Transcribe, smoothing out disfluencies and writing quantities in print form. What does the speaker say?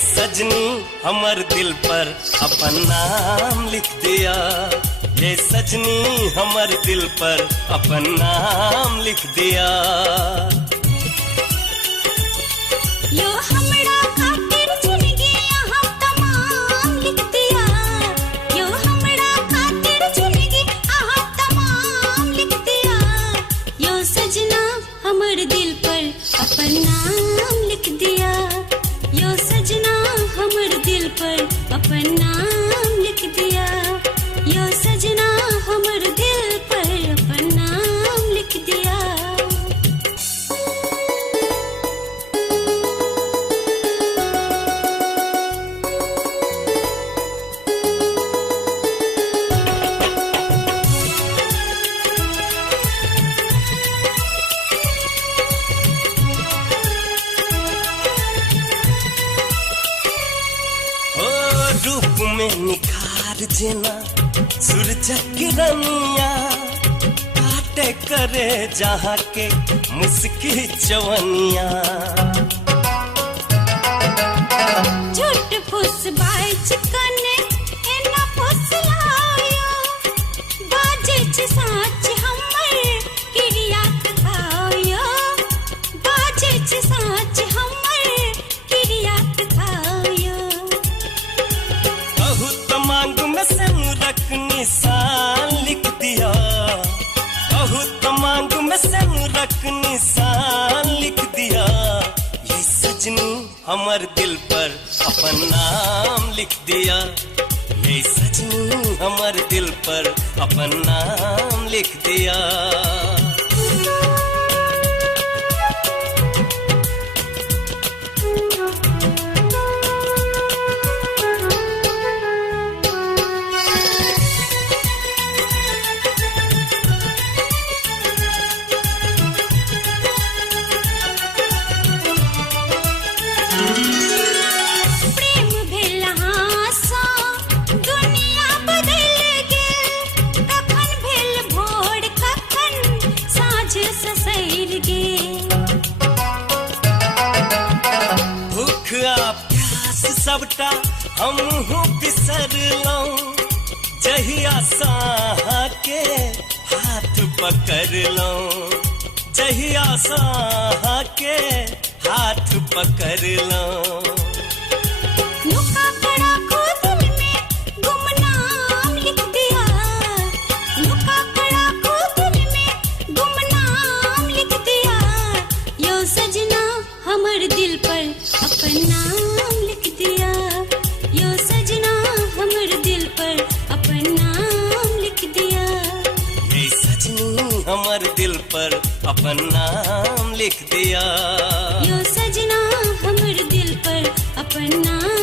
सजनी हमर दिल पर अपन नाम लिख दिया। ये सजनी हमर दिल पर अपन नाम लिख दिया। यो हमरा खातिर जिंदगी हम तमाम लिख दिया। यो हमरा खातिर जिंदगी हम तमाम लिख दिया। यो सजना हमर दिल पर अपन नाम लिख दिया। यो सजना हमर दिल पर अपन नाम लिख दिया। यो सजना हमर दिल पर अपन नाम लिख दिया। रूप में निखार जेना सूरज किरनिया काटे करे जहाँ के मुस्की चवनिया। झूठ फुस बाज कने एना फुसलायो बाजे छ साच हमर किरिया खायो। बाजे छ साच हमर किरिया खायो। मांग में सिंदूरक निशान लिख दिया। बहुत मांग में सिंदूरक निशान लिख दिया। ये सजनी हमर दिल पर अपन नाम लिख दिया। ये सजनी हमर दिल पर अपन नाम लिख दिया। सबटा हमहू बिसर लऊं जहिया साहा के हाथ पकड़ लऊं। जहिया साहा के हाथ पकड़ लऊं। लुका पड़ा खो दिल में गुमनाम लिख दिया। लुका पड़ा खो दिल में गुमनाम लिख दिया। यो सजना हमर दिल पर अपन नाम लिख दिया। यो सजना हमर दिल पर अपन नाम लिख दिया। ये सजनी हमर दिल पर अपन नाम लिख दिया। यो सजना हमर दिल पर अपन नाम